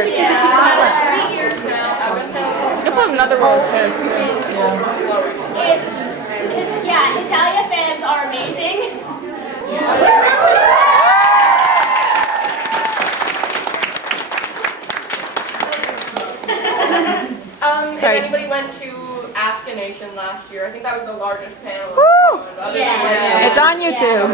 word. Yeah. 3 years now. You put another word. Yeah, Hetalia fans are amazing. If anybody went to Ask a Nation last year, I think that was the largest panel. Yeah. It's on YouTube.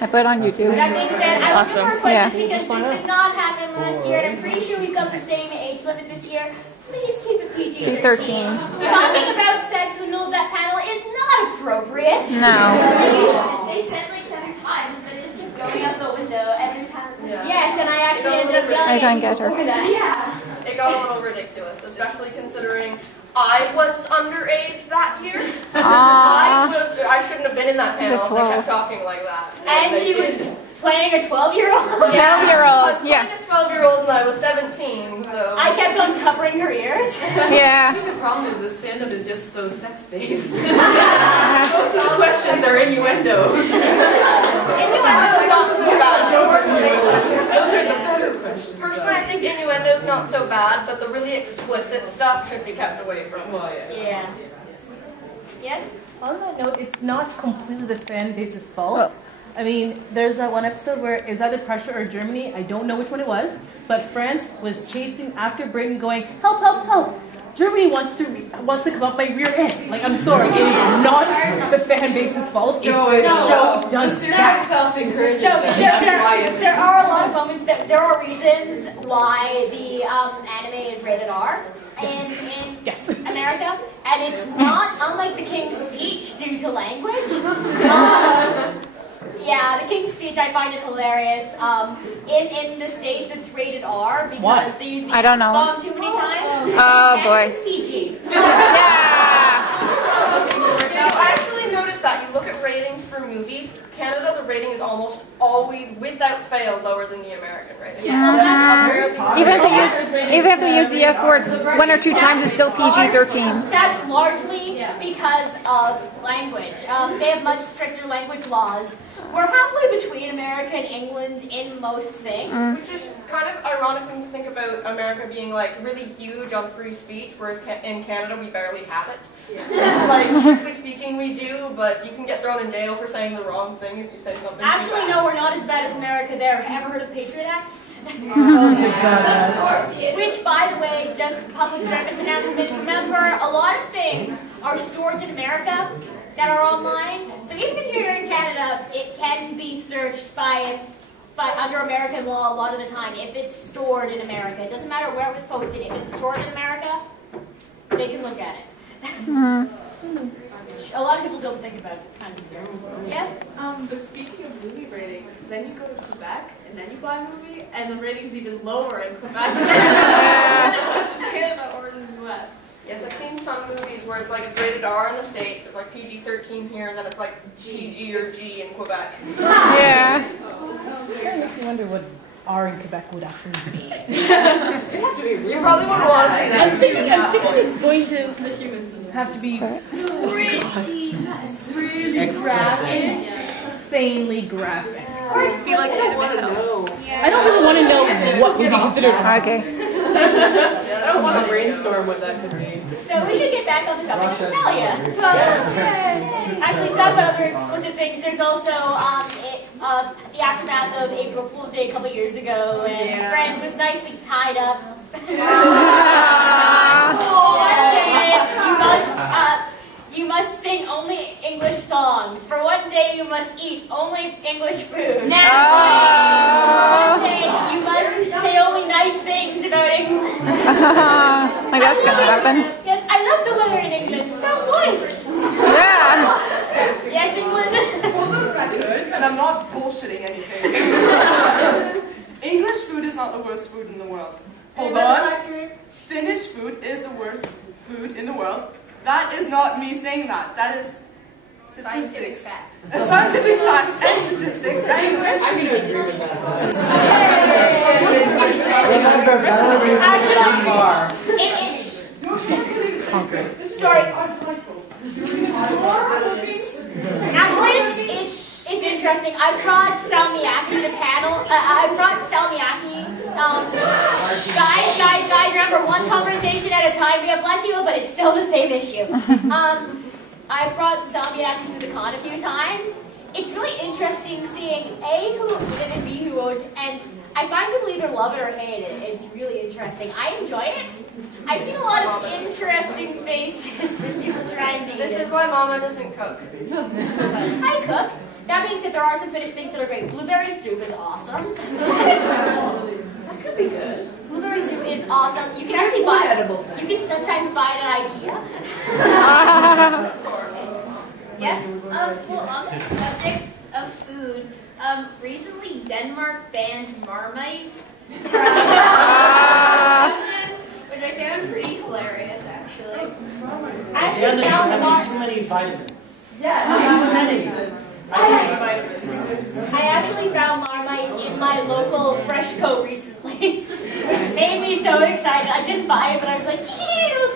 I put it on YouTube. That being said, I want to Awesome. request because this did not happen last year, and I'm pretty sure we've got the same age limit this year. Please keep it PG-13. C-13. Talking about sex in the middle of that panel is not appropriate. No. They said like 7 times, but it just kept going out the window every time. Yes, and I actually ended up yelling I can't get her. for that. Yeah. It got a little ridiculous, especially considering I was underage that year. I shouldn't have been in that panel if they kept talking like that. And she was playing a 12-year-old. 12-year-old, yeah. I was playing a 12-year-old and I was 17, so... I kept on covering her ears. Yeah. I think the problem is this fandom is just so sex-based. Most of the questions are innuendos. Innuendo's not so bad. Those are the better questions. Personally, I think innuendo's not so bad, but the really explicit stuff should be kept away from. Well, Yeah. Yes? On that note, it's not completely the fan base's fault. I mean, there's that one episode where it was either Prussia or Germany. I don't know which one it was, but France was chasing after Britain, going, "Help! Help! Help! Germany wants to come up my rear end." Like, I'm sorry, it is not the fan base's fault. If the show does that. Self-encourages No, them. there are a lot of moments that there are reasons why the anime is rated R in America, and it's not unlike the King's Speech due to language. Yeah, the King's Speech, I find it hilarious. In the States, it's rated R because they use the F-bomb too many times. Oh, boy. It's PG. I actually noticed that. You look at ratings for movies, Canada, the rating is almost always, without fail, lower than the American rating. Even if they use the F word 1 or 2 times, it's still PG-13. That's largely because of language. They have much stricter language laws. We're halfway between America and England in most things. Which is kind of ironic when you think about America being like really huge on free speech, whereas in Canada we barely have it. Like, strictly speaking we do, but you can get thrown in jail for saying the wrong thing if you say something Actually, too bad. no, we're not as bad as America there. Ever heard of the Patriot Act? Which, by the way, just public service announcement, remember, a lot of things are stored in America that are online. So even if you're in Canada, it can be searched by under American law a lot of the time if it's stored in America. It doesn't matter where it was posted. If it's stored in America, they can look at it. A lot of people don't think about it. It's kind of scary. Yes? But speaking of movie ratings, then you go to Quebec, and then you buy a movie, and the rating's even lower in Quebec than it was in Canada or in the US. Yes, I've seen some movies where it's like it's rated R in the States, it's like PG-13 here, and then it's like GG or G in Quebec. Yeah. It makes me wonder what R in Quebec would actually be. You probably wouldn't want to see that. I'm thinking it's going to have to be really graphic, insanely graphic. I feel like I want to know. I don't really want to know what would be considered. Okay. I don't want to brainstorm what that could be. So we should get back on the topic of Hetalia. Actually, to talk about other explicit things, there's also the aftermath of April Fool's Day a couple years ago, and Friends was nicely tied up. One day you must sing only English songs. For one day you must eat only English food. One day you must say only nice things about England. Like that's gonna happen. Yes, I love the weather in England. It's so moist. Yeah. Yes, England. For the record, and I'm not bullshitting anything, English food is not the worst food in the world. Hold on. Finnish food is the worst food in the world. That is not me saying that. That is statistics. Scientific facts and statistics. I'm going to agree with that. Sorry. Actually, it's interesting. I brought Salmiakki to panel. I brought Salmiakki Guys, remember, one conversation at a time. God bless you, but it's still the same issue. I brought zombie acting to the con a few times. It's really interesting seeing A, who would and B, who would, and I find people either love it or hate it. It's really interesting. I enjoy it. I've seen a lot of interesting faces when people trying to eat This it. is why Mama doesn't cook. I cook. That being said, there are some finished things that are great. Blueberry soup is awesome. That could be good. Blueberry soup is awesome. You can actually buy it. You can sometimes buy it at IKEA. Yes? Well, on the subject of food, recently Denmark banned Marmite from consumption, which I found pretty hilarious, actually. I actually found Having too many vitamins. Yeah. Too many. I actually found Marmite in my local Freshco recently, which made me so excited. I didn't buy it, but I was like, phew!